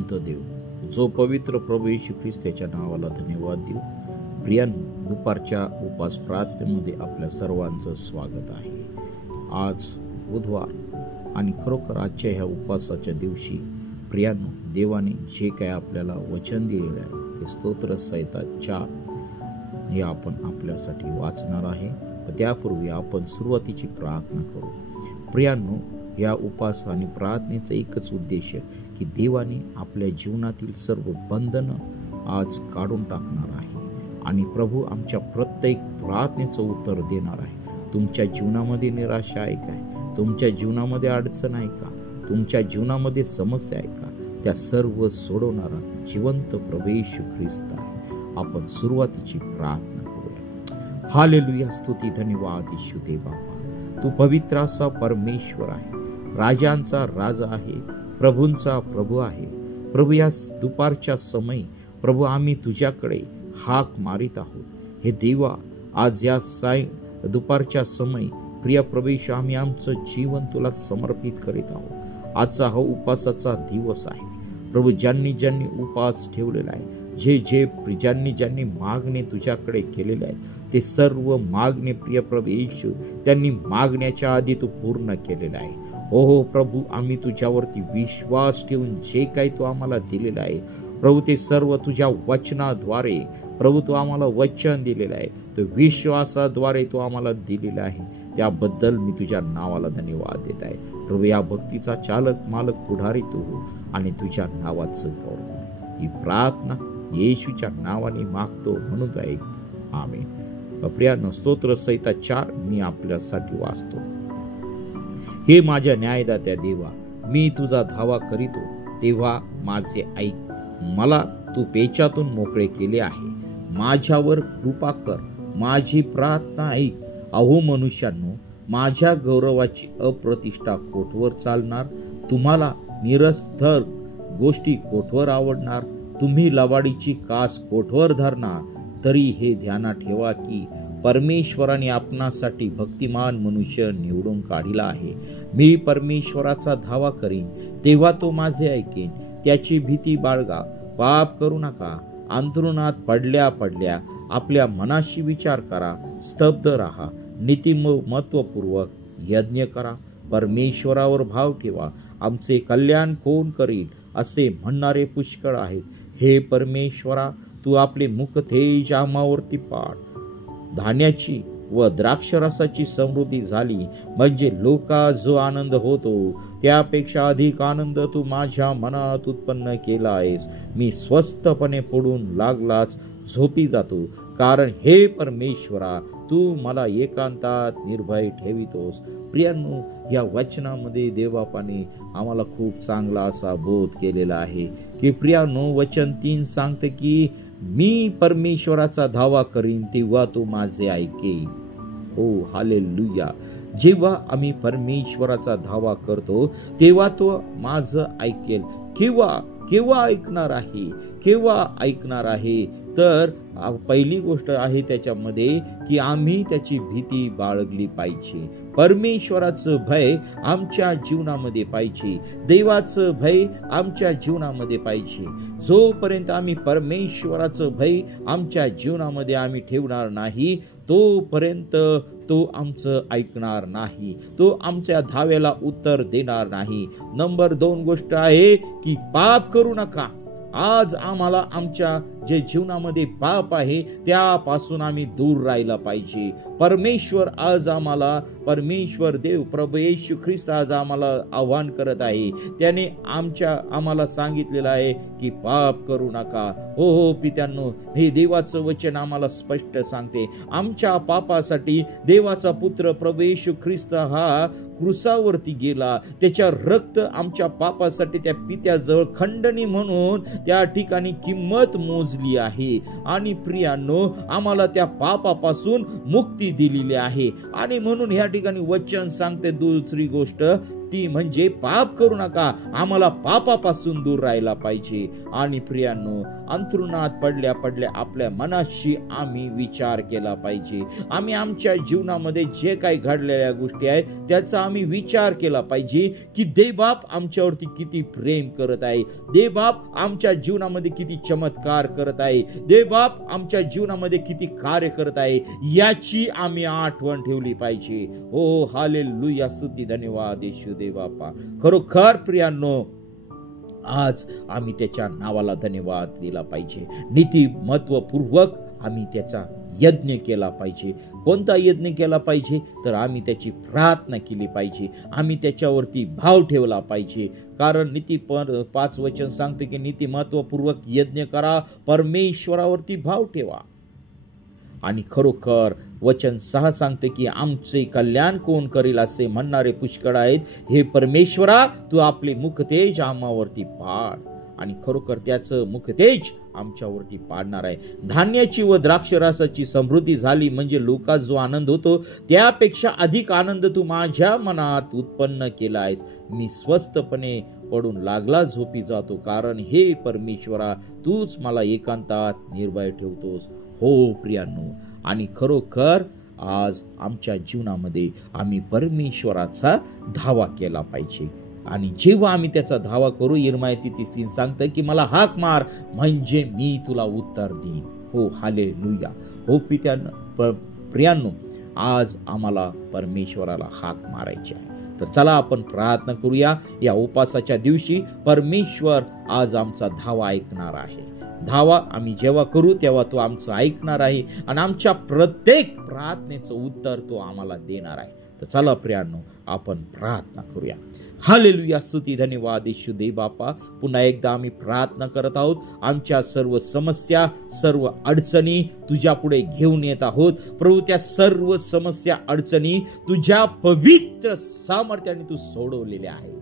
देव जो पवित्र प्रभू येशू ख्रिस्ताच्या नावाला धन्यवाद देऊ। प्रियांनो, दुपारच्या उपास प्रार्थनेमध्ये आपल्या सर्वांचं स्वागत आहे। आज बुधवार आणि खरोखर आजच्या ह्या उपासाच्या दिवशी प्रियांनो, देवाने जे काय आपल्याला वचन दिलेलं आहे ते स्तोत्र संहिता 4 हे आपण आपल्यासाठी वाचणार आहे। त्यापूर्वी आपण सुरुवातीची प्रार्थना करू। प्रियांनो, या उपास आणि प्रार्थनेचा एकच उद्देश की देवाने आपल्या जीवनातील सर्व बंधनं आज काढून टाकणार आहे आणि प्रभू आमच्या प्रत्येक प्रार्थनेचं उत्तर देणार आहे। तुमच्या जीवनामध्ये निराशा आहे काय? तुमच्या जीवनामध्ये अडचण आहे का? तुमच्या जीवनामध्ये समस्या आहे का? त्या सर्व सोडवणारा जिवंत प्रभू येशू ख्रिस्त आहे। आपण सुरुवातीची प्रार्थना करूया। हालेलुया, स्तुती धन्यवाद येशू देवा, तू पवित्र असा परमेश्वर आहे, राजांचा राजा आहे, प्रभूंचा प्रभू आहे। प्रभू, या दुपारच्या समयी प्रभू आम्ही तुझ्याकडे हाक मारित आहोत। हे देवा, आज या दुपारच्या समयी प्रिय प्रभू आम्ही आमचं जीवन तुला समर्पित करीत आहोत। आजचा हा उपासाचा दिवस आहे प्रभू। ज्यांनी ज्यांनी उपास ठेवलेला आहे, ज्यांनी मागणे तुझ्याकडे केलेले आहेत, ते सर्व मागणे प्रिय प्रभू येशू त्यांनी मागण्याच्या आधी तू पूर्ण केलेला आहे। हो प्रभू, आम्ही तुझ्यावरती विश्वास ठेवून जे काही तू आम्हाला दिलेलं आहे प्रभू, ते सर्व तुझ्या वचनाद्वारे प्रभू तू आम्हाला वचन दिलेलं आहे, तो विश्वासाद्वारे तू आम्हाला दिलेला आहे। त्याबद्दल मी तुझ्या नावाला धन्यवाद देत आहे प्रभू। या भक्तीचा चालक मालक पुढारी तू हो आणि तुझ्या नावाचं गौरव। ही प्रार्थना येशूच्या नावाने मागतो म्हणून आहे, आमेन। प्रियांनो, स्तोत्र संहिता 4 मी आपल्यासाठी वाचतो। हे माझ्या न्यायदात्या देवा, मी तुझा धावा करीतो तेव्हा माझे ऐक। मला तू पेचातून मोकळे केले आहे, माझ्यावर कृपा कर, माझी प्रार्थना ऐक। अहो मनुष्यांनो, माझ्या गौरवाची अप्रतिष्ठा कोठवर चालणार? तुम्हाला निरर्थक गोष्टी कोठवर आवडणार? तुम्ही लवाडीची कास कोठवर धरणार? तरी हे ध्यानात ठेवा की परमेश्वराने आपणासाठी भक्तिमान मनुष्य निवडून काढिला आहे। मी परमेश्वराचा धावा करीन तेव्हा तो माझे ऐकेन। त्याची भीती बाळगा, पाप करू नका। अंतरुणात पडल्या पडल्या आपल्या मनाशी विचार करा, स्तब्ध राहा, नीतिमत्वपूर्वक यज्ञ करा। परमेश्वरावर भाव ठेवा, आमचे कल्याण कोण करील असे म्हणणारे पुष्कळ आहेत। हे परमेश्वरा, तू आपले मुख तेज आम्हावरती पाड। धान्याची व द्राक्षरसाची समृद्धी झाली म्हणजे लोका जो आनंद होतो त्यापेक्षा अधिक आनंद तू माझ्या मनात उत्पन्न केला आहेस। मी स्वस्तपणे पडून लागलाच झोपी जातो, कारण हे परमेश्वरा तू मला एकांतात निर्भय ठेवितोस। प्रियांनो, या वचनामध्ये देवबापाने आम्हाला खूप चांगला असा बोध केलेला आहे की प्रियांनो, वचन 3 सांगते की मी परमेश्वराचा धावा करीन तेव्हा तो माझे ऐकेल। हो हालेलुया, जेव्हा आम्ही परमेश्वराचा धावा करतो तेव्हा तो माझं ऐकेल। केव्हा ऐकणार आहे? केव्हा ऐकणार आहे? तर पहिली गोष्ट आहे त्याच्यामध्ये की आम्ही त्याची भीती बाळगली पाहिजे। परमेश्वराचं भय आमच्या जीवनामध्ये पाहिजे, देवाचं भय आमच्या जीवनामध्ये पाहिजे। जोपर्यंत आम्ही परमेश्वराचं भय आमच्या जीवनामध्ये आम्ही ठेवणार नाही तोपर्यंत तो आमचं ऐकणार नाही, तो आमच्या धाव्याला उत्तर देणार नाही। नंबर 2 गोष्ट आहे की पाप करू नका। आज आम्हाला आमच्या जे जीवनामध्ये पाप आहे त्यापासून आम्ही दूर राहायला पाहिजे। परमेश्वर आज आम्हाला, परमेश्वर देव प्रभू येशू ख्रिस्त आज आम्हाला आव्हान करत आहे। त्याने आम्हाला सांगितलेलं आहे की पाप करू नका। हो पित्यांनो, हे देवाचं वचन आम्हाला स्पष्ट सांगते, आमच्या पापासाठी देवाचा पुत्र प्रभू येशू ख्रिस्त हा क्रुसावरती गेला, त्याच्या रक्त आमच्या पापासाठी त्या पित्याजवळ खंडणी म्हणून त्या ठिकाणी किंमत मोजली आहे। आणि प्रियांनो, आम्हाला त्या पापापासून मुक्ती दिलेली आहे। आणि म्हणून ह्या ठिकाणी वचन सांगते दुसरी गोष्ट ती म्हणजे पाप करू नका, आम्हाला पापापासून दूर राहायला पाहिजे. आणि प्रियांनो, अंथरुणात पडल्या पडल्या आपल्या मनाशी आम्ही विचार केला पाहिजे. आम्ही आमच्या जीवनामध्ये जे काही घडलेल्या गोष्टी आहेत त्याचा आम्ही विचार केला पाहिजे की देवबाप आमच्यावरती किती प्रेम करत आहे, देवबाप आमच्या जीवनामध्ये किती चमत्कार करत आहे, देवबाप आमच्या जीवनामध्ये किती कार्य करत आहे, याची आम्ही आठवण ठेवली पाहिजे. ओ हालेलुया, स्तुती, धन्यवाद येशू देवबापा. खरोखर प्रियांनो, आज आम्ही त्याच्या नावाला धन्यवाद दिला पाहिजे. नीतिमत्वपूर्वक आम्ही त्याचा यज्ञ केला पाहिजे. कोणता यज्ञ केला पाहिजे तर आम्ही त्याची प्रार्थना केली पाहिजे, आम्ही त्याच्यावरती भाव ठेवला पाहिजे. कारण नीती 5 वचन सांगते की नीतिमत्वपूर्वक यज्ञ करा, परमेश्वरावरती भाव ठेवा. आणि खरोखर वचन 6 सांगते की आमचे कल्याण कोण करील असे म्हणणारे पुष्कळ आहेत. हे परमेश्वरा, तू आपले मुखतेज आम्हावरती पाड. आणि खरोखर त्याचं मुखतेज आमच्यावरती पाडणार आहे. धान्याची व द्राक्षरसाची समृद्धी झाली म्हणजे लोकात जो आनंद होतो त्यापेक्षा अधिक आनंद तू माझ्या मनात उत्पन्न केला आहेस. मी स्वस्तपणे पडून लागला झोपी जातो, कारण हे परमेश्वरा तूच मला एकांतात निर्भय ठेवतोस. हो प्रियांनो, आणि खरोखर आज आमच्या जीवनामध्ये आम्ही परमेश्वराचा धावा केला पाहिजे. आणि जेव्हा आम्ही त्याचा धावा करू, यिर्मया 33:3 सांगतं की मला हाक मार म्हणजे मी तुला उत्तर देईन. हो हालेलुया. हो प्रियांनो, आज आम्हाला परमेश्वराला हाक मारायची आहे. तर चला आपण प्रार्थना करूया. या उपासाच्या दिवशी परमेश्वर आज आमचा धावा ऐकणार आहे. धावा आम्ही जेव्हा करू तेव्हा तो आमचं ऐकणार आहे आणि आमच्या प्रत्येक प्रार्थनेचं उत्तर तो आम्हाला देणार आहे. तर चला प्रियांनो, आपण प्रार्थना करूया. हालेलुया, स्तुती, धन्यवाद येशू देव बापा. पुन्हा एकदा आम्ही प्रार्थना करत आहोत. आमच्या सर्व समस्या, सर्व अडचणी तुझ्या पुढे घेऊन येत आहोत. प्रभू, त्या सर्व समस्या, अडचणी तुझ्या पवित्र सामर्थ्याने तू सोडवलेल्या आहे.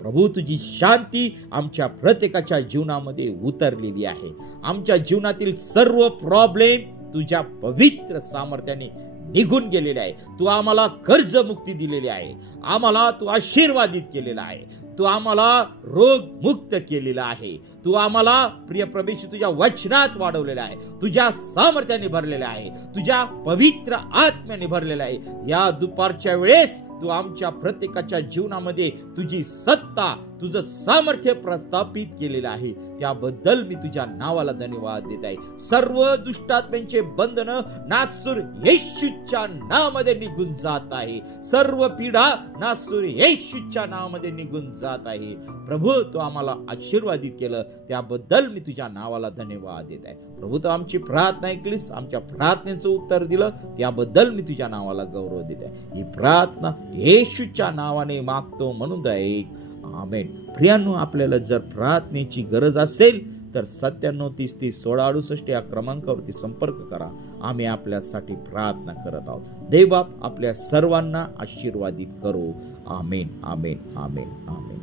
प्रभू, तुझी शांती आमच्या प्रत्येकाच्या जीवनामध्ये उतरलेली आहे. आमच्या जीवनातील सर्व प्रॉब्लेम तुझ्या पवित्र सामर्थ्याने निघून गेलेले आहे. तू आम्हाला कर्जमुक्ती दिलेली आहे, आम्हाला तू आशीर्वादित केलेला आहे, तू आम्हाला रोग मुक्त केलेला आहे, तू आम्हाला प्रिय प्रभू तुझ्या वचनात वाढवलेला आहे, तुझ्या सामर्थ्याने भरलेला आहे, तुझ्या पवित्र आत्म्याने भरलेला आहे. या दुपारच्या वेळेस तू आमच्या प्रत्येकाच्या जीवनामध्ये तुझी सत्ता, तुझं सामर्थ्य प्रस्थापित केलेलं आहे. त्याबद्दल मी तुझ्या नावाला धन्यवाद देत आहे. सर्व दुष्टात्म्यांचे बंधन नासूर येशूच्या नावामध्ये निघून जात आहे. सर्व पीडा नासूर येशूच्या नावामध्ये निघून जात आहे. प्रभू, तू आम्हाला आशीर्वादित केलं, त्याबद्दल मी तुझ्या नावाला धन्यवाद देत आहे. प्रभू, तू आमची प्रार्थना ऐकलीस, आमच्या प्रार्थनेचं उत्तर दिलं, त्याबद्दल मी तुझ्या नावाला गौरव देत आहे. ही प्रार्थना येशूच्या नावाने मागतो म्हणून ऐक. आमेन. प्रियांनो, आपल्याला जर प्रार्थनेची गरज असेल तर 9730301668 या क्रमांकावरती संपर्क करा. आम्ही आपल्यासाठी प्रार्थना करत आहोत. देवबाप आपल्या सर्वांना आशीर्वादित करो. आमेन, आमेन, आमेन, आमेन.